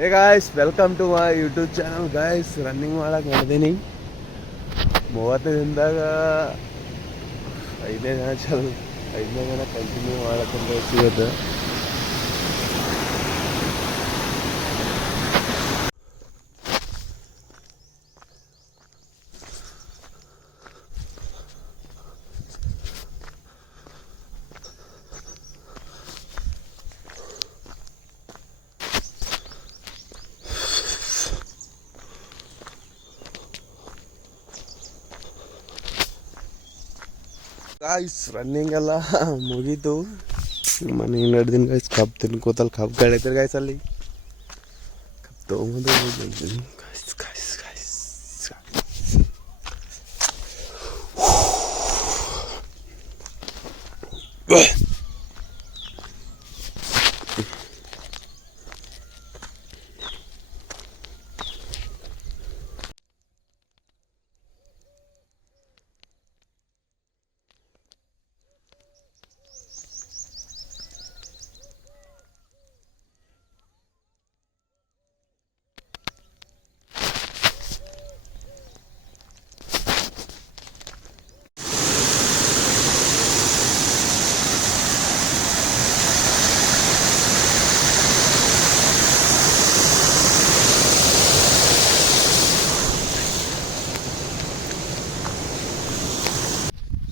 Hey guys, welcome to my YouTube channel guys. Running ಮಾಡಕ್ಕೆ ಮಾಡಿದ್ದೀನಿ 30 ದಿನದಾಗ 5ನೇ ದಿನ ಕಂಟಿನ್ಯೂ ಮಾಡಕ್ಕೆ ಸಿಗುತ್ತೆ. ಗಾಯ್ಸ್ ರನ್ನಿಂಗ್ ಎಲ್ಲ ಮುಗೀತು. ಮನೆ ನಡೆದಿನ ಗಾಯ್ಸ್ ಕಬ್ಬು ತಿನ್ಕೋತಲ್ಲಿ ಕಬ್ಬು ಕಳೀತಾರೆ ಗಾಯ್ಸ್. ಅಲ್ಲಿ ಕಬ್ಬು ತೊಗೊಂಡು guys guys guys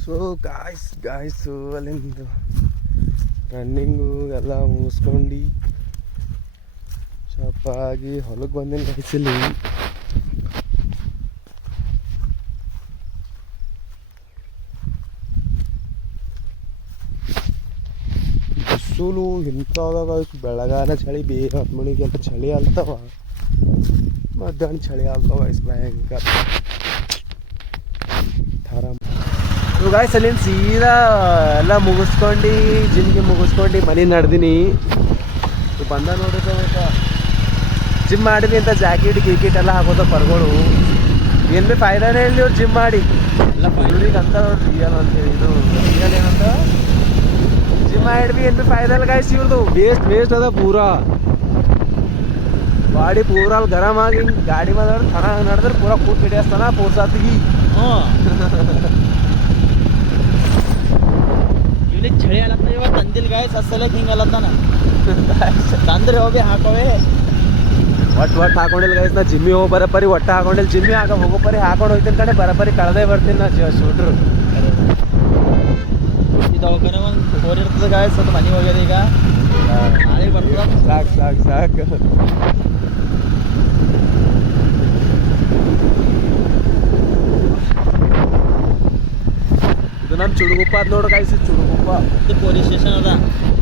so guys ಅಲ್ಲಿಂದು ರನ್ನಿಂಗು ಎಲ್ಲ ಮುಗಿಸ್ಕೊಂಡು ಸ್ವಲ್ಪ ಆಗಿ ಹೊಲಕ್ಕೆ ಬಂದಿನ ಗಾಯ್ಸಲ್ಲಿ. ಬಿಸಿಲು ಇಂಥವಾಗ ಬೆಳಗಾನ ಚಳಿ ಬೇಗ 10 ಮಣಿಗೆಲ್ಲ ಚಳಿ ಅಲ್ತವ, ಮಧ್ಯಾಹ್ನ ಚಳಿ ಅಲ್ತವ ಗಾಯ್ಸ್ ಭಯಂಕರ ಥರ. ಗಾಯ್ಸ್ ಅಲ್ಲಿಂದ ಸೀದಾ ಎಲ್ಲ ಮುಗಿಸ್ಕೊಂಡು ಜಿಮ್ಗೆ ಮುಗಿಸ್ಕೊಂಡು ಮನೆ ನಡೆದೀನಿ. ಬಂದ ನೋಡಿದ ಜಿಮ್ ಮಾಡಿದ್ವಿ ಅಂತ ಜಾಕೆಟ್ ಗಿಕೆಟ್ ಎಲ್ಲ ಹಾಕೋದ ಪರ್ಗಳು ಏನು ಭೀ ಫಾಯ್ದಾನೇ ಹೇಳಿ ಅವ್ರು ಜಿಮ್ ಮಾಡಿ ಎಲ್ಲ ಫೈವ್ರಿಗೆ ಅಂತ ರಿಯಲ್ ಅಂತೇಳಿ. ಇದು ರಿಯಲ್ ಏನಂತ ಜಿಮ್ ಮಾಡಿ ಏನು ಭೀ ಫಾಯ್ದಾ ಇಲ್ಲ ಗಾಯ್ಸ್. ಇವ್ರದು ವೇಸ್ಟ್ ಅದ ಪೂರಾ ಬಾಡಿ ಪೂರ ಅಲ್ಲಿ ಗರಮ್ ಆಗಿ ಗಾಡಿ ಮಾಡಿದ್ರೆ ಚೆನ್ನಾಗಿ ನಡೆದ್ರೆ ಪೂರಾ ಕೂತ್ ಹಿಡಿಯಸ್ತಾನ ಪೂರ್ಸಾತಿಗಿ. ಇವನಿಗೆ ಚಳಿ ಅಲತ್ತ ಇವಾಗ ತಂದಿಲ್ ಗಾಯ್ಸ್ ಅಸಲಕ್ಕೆ ಹಿಂಗೆ ಅಲತ್ತಾನ ತಂದ್ರೆ ಹೋಗಿ ಹಾಕೋವೆ ಒಟ್ಟು ಹಾಕೊಂಡಿಲ್ಲ ಗಾಯ್ಸ್. ನಾ ಜಿಮ್ಮಿ ಹೋಗಿ ಬರಪರಿ ಒಟ್ಟು ಹಾಕೊಂಡಿಲ್ಲ. ಜಿಮ್ಮಿ ಹೋಗೋ ಪರಿ ಹಾಕೊಂಡು ಹೋಗ್ತೀನಿ ಕಡೆ ಬರಪರಿ ಕಳೆದೇ ಬರ್ತೀನಿ ನಾ ಶೂಟ್ರು. ಇದೊಳಗನೆ ಒಂದು 4 ಇರ್ತದೆ ಗಾಯ್ಸ್. ಅದು ಮನೆ ಹೋಗ್ಯದ ಈಗ ನಾಳೆ ಬರ್ತದ. ಸಾಕು ಇದು ನಮ್ಮ ಚುಡುಗುಪ್ಪ ಅದು ನೋಡು ಗಾಯ್ಸ್. ಚುಡುಗುಪ್ಪ ಇದು ಪೊಲೀಸ್ ಸ್ಟೇಷನ್ ಅದ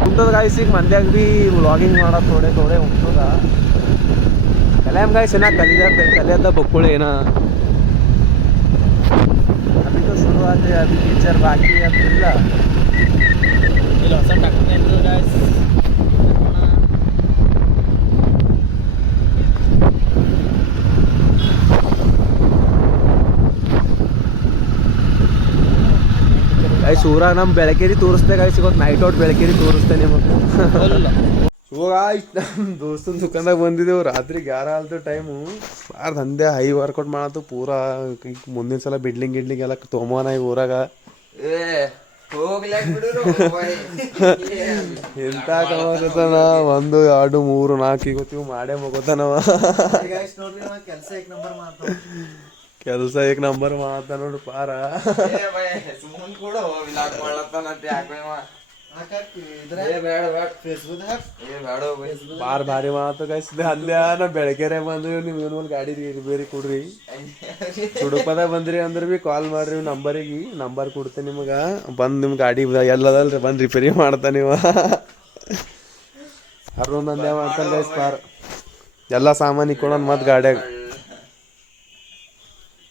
ಉಂಟದ ಗಾಯ್ಸ್. ಈಗ ಮಂದ್ಯಾಗ ಭೀ ವ್ಲಾಗಿಂಗ್ ಮಾಡೋದು ಥೋಡೆ ಉಂಟದ ಕಲ್ಯಾಮ್ ಗಾಯ್ಸ್. ಏನ ಕಲಿಯದ ಬಕ್ಕುಳು ಏನ ಅದಿಗೂ ಶುರುವಾತ ಅದು ಟೀಚರ್ ಬಾಕಿ ಅಂತಿಲ್ಲ. ಇಲ್ಲಿ ಹೊಸ ಟಕ್ಕನೆ ಇರ್ತದೆ ಗಾಯ್ಸ್. ಗಾಯ್ಸ್ ಊರಾಗ ನಮ್ಮ ಬೆಳಕೇರಿ ತೋರಿಸ್ತೆ ಗಾಯ್ಸ್. ಇವತ್ತು ನೈಟ್ ಔಟ್ ಬೆಳಕೇರಿ ತೋರಿಸ್ತೆ ನಿಮಗೆ. ಸೊ ಗಾಯ್ಸ್ ನಮ್ಮ ದೋಸ್ತನ ದುಕಾನ್ದಾಗ ಬಂದಿದ್ದೆವು. ರಾತ್ರಿ 11 ಆಲ್ತು ಟೈಮು. ಬಾರ ದಂಧೆ ಹೈ ವರ್ಕೌಟ್ ಮಾಡತ್ತು ಪೂರಾ. ಈಗ ಮುಂದಿನ ಸಲ ಬಿಡ್ಲಿಂಗ್ ಎಲ್ಲ ತೊಗೊಂಬನ ಈಗ ಊರಾಗ. ಎಂತ ಕಮಾಕತ್ತಾನ 1 2 3 4 ಇವತ್ತು ಮಾಡೇ ಮಗೋತಾನವ. ಕೆಲಸ ಏಕ್ ನಂಬರ್ ಮಾಡ್ತಾನ ನೋಡು ಪಾರ. ಭಾರಿ ಮಾತು ಗಾಯ್ಸ್. ಅಲ್ಲೇ ನಾ ಬೆಳಗ್ಗೆರೆ ಬಂದ್ರಿ ನೀವು ಏನು ಗಾಡಿ ಬೇರೆ ಕೊಡ್ರಿ. ಸುಡುಪದ ಬಂದ್ರಿ ಅಂದ್ರೆ ಭೀ ಕಾಲ್ ಮಾಡ್ರಿ ನಂಬರಿಗೆ. ನಂಬರ್ ಕೊಡ್ತೇನೆ ನಿಮಗೆ. ಬಂದು ನಿಮ್ಮ ಗಾಡಿ ಎಲ್ಲದಲ್ರಿ ಬಂದು ರಿಪೇರಿ ಮಾಡ್ತಾನೆ ಇವ. ಹರ್ನೊಂದು ಮಾಡ್ತಾನೆ ಗಾಯ್ಸ್ ಪಾರ್. ಎಲ್ಲ ಸಾಮಾನು ಇಕ್ಕೊಳ ಮತ್ತು ಗಾಡ್ಯಾಗ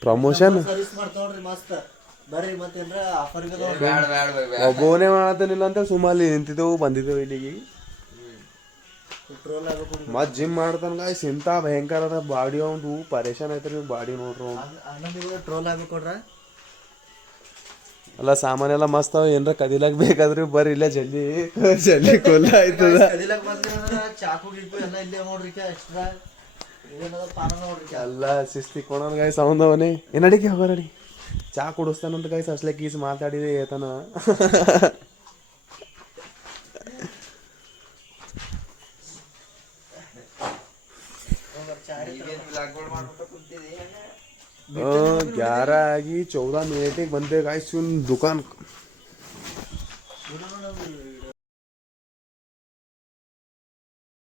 ಪ್ರಮೋಷನ್ ಒಬ್ಬನೇ ಮಾಡತ್ತನಿಲ್ಲ ಅಂತ ಸುಮಾಲಿ ನಿಂತಿದ್ದೆವು ಬಂದಿದ್ದೆವು ಇಲ್ಲಿಗೆ. ಮತ್ ಜಿಮ್ ಮಾಡ್ತಾನ ಗಾಯ್ಸ್. ಇಂತ ಭಯಂಕರ ಅದ ಬಾಡಿ. ಒಂದು ಪರೇಶಾನ್ ಐತ್ರಿ ಬಾಡಿ ನೋಡ್ರಿ. ಟ್ರೋಲ್ ಆಗ್ಬೇಕೊಡ್ರ ಅಲ್ಲ ಸಾಮಾನೆಲ್ಲ ಮಸ್ತ್ ಅವ ಏನ್ರ ಕದಿಲಕ್ ಬೇಕಾದ್ರೂ ಬರ್ರಿ ಇಲ್ಲ ಜಲ್ದಿ ಜಲ್ದಿ ಕೊಲ್ಲ ಆಯ್ತದ ಚಾಕು ಗೀಕು ಎಲ್ಲ ಇಲ್ಲೇ ನೋಡ್ರಿ ಎಕ್ಸ್ಟ್ರಾ ಪಾನ ನೋಡ್ರಿ ಎಲ್ಲ ಶಿಸ್ತಿ ಕೊಡೋಣ ಗಾಯ್ಸ್ ಅವನವನೇ ಏನ್ ಅಡಿಗೆ ಹೋಗೋರಡಿ ಚಾ ಕುಡಿಸ್ತಾನಂತ ಗಾಯ್ಸ್ ಅಸ್ಲೆ ಕೀಸ್ ಮಾತಾಡಿದೆ ಏತನ ಗ್ಯಾರ ಆಗಿ 14 मिनट ಬಂದೆ ಗಾಯ್ಸ್ दुकान